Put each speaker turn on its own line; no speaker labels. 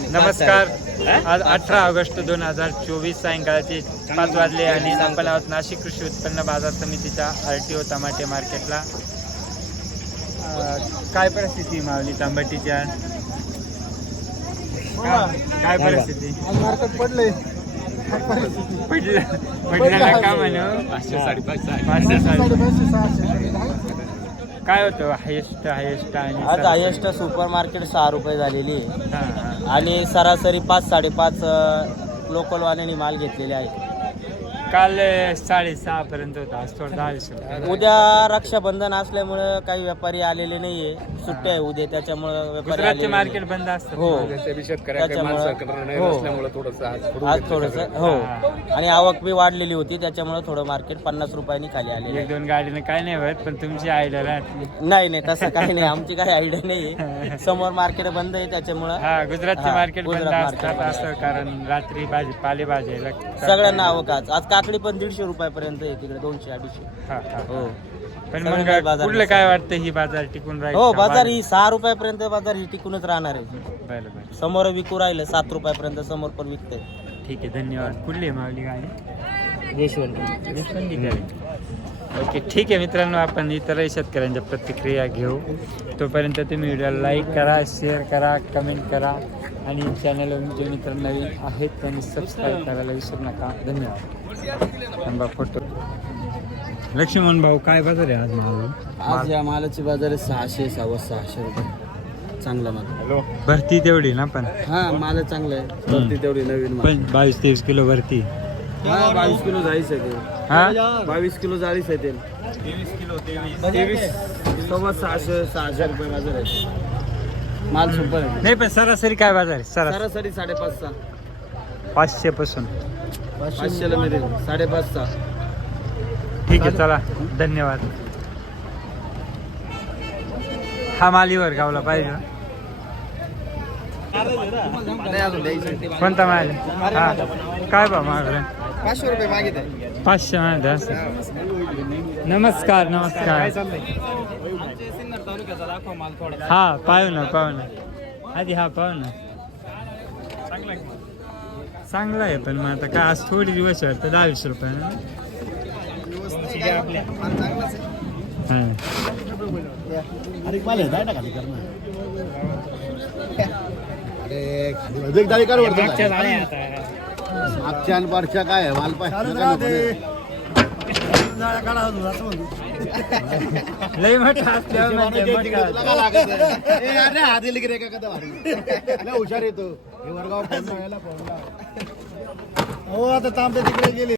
नमस्कार. आज 18 ऑगस्ट 2024 सायंकाळचे 5 वाजले आणि आपण आहोत नाशिक कृषी उत्पन्न बाजार समितीच्या RTO टमाटे मार्केटला. काय परिस्थिती मावली तांबटीच्या? काय परिस्थिती?
मार्केट पडले
पडलं का म्हणू? 500-550. काय होतं हायेस्ट आणि
आज हायेस्ट सुपर मार्केट 6 रुपये झालेली आहे
हां.
आणि सरासरी 5-5.5 लोकलवाल्याने माल घेतलेले आहे.
काल 6.5 पर्यंत होता, आज थोडं 10-20
उद्या रक्षाबंधन असल्यामुळे काही व्यापारी आलेले नाहीये, सुट्टी आहे उद्या, त्याच्यामुळे व्यापारी
गुजरातचे
आलेले
मार्केट बंद असतं.
हो त्याच्यामुळे आज थोडस हो आणि आवक बी वाढलेली होती, त्याच्यामुळे थोडं मार्केट 50 रुपयांनी खाली आले.
1-2 गाडीने काय नाही होत, पण तुमची आयडिया राहते.
नाही तसं काही नाही, आमची काही आयडिया नाही. समोर मार्केट बंद आहे त्याच्यामुळे
हा, गुजरातचे मार्केट बंद
गुजरात
असतात
market
असं, कारण रात्री पालेभाज्याला
सगळ्यांना आवक. आज काकडी पण 150 रुपयापर्यंत आहे, तिकडे 200-250. हो
पण
सगळं
मग
काही बाजार
कुठलं काय वाटतं, ही बाजार टिकून राहील?
हो, बाजार ही 6 रुपयापर्यंत बाजार ही टिकूनच राहणार आहे.
बरं.
समोर विकू राहिलं 7 रुपयापर्यंत, समोर पण विकतंय.
ठीक आहे, धन्यवाद. कुठली आहे मावली गाडी? यशवंती. ओके, ठीक आहे मित्रांनो, आपण इतर शेतकऱ्यांच्या प्रतिक्रिया घेऊ. तोपर्यंत तुम्ही व्हिडिओला लाईक करा, शेअर करा, कमेंट करा आणि चॅनलवर जे मित्र नवीन आहेत त्यांनी सबस्क्राईब करायला विसरू नका. धन्यवाद. फोटो लक्ष्मण भाऊ, काय बाजार आहे आज?
आज या मालाची बाजार आहे 600-650 रुपये. चांगला माल.
भरती तेवढी ना, पण
हा माल चांगला आहे. भरती तेवढी नवीन माल.
पण 22-23 किलो भरती.
हा 22 किलो जाळीच आहे ते.
हा
22 किलो जाळीच आहे ते. 23 सव्वा 600 रुपये बाजार आहे. माल सुपर आहे.
नाही, पण सरासरी काय बाजार आहे?
सरासरी 5.5-6.
500 पासून
500 ला मिळेल 5.5-6.
ठीक आहे, चला, धन्यवाद. हा मालीवर गावला पाहिजे. कोणता माल? हा, काय बा मागला?
500 रुपये मागितले.
500 मागत असं. नमस्कार. हा, पाहू ना आधी. हा, पाहू ना. चांगला आहे, पण मग आता काय आज थोडी दिवस वाटतं 10-20 रुपये ना.
मागच्या आणि पारच्या काय आहे माल
लई मोठा
हुशार येतो. हो, आता तांबे तिकडे गेले.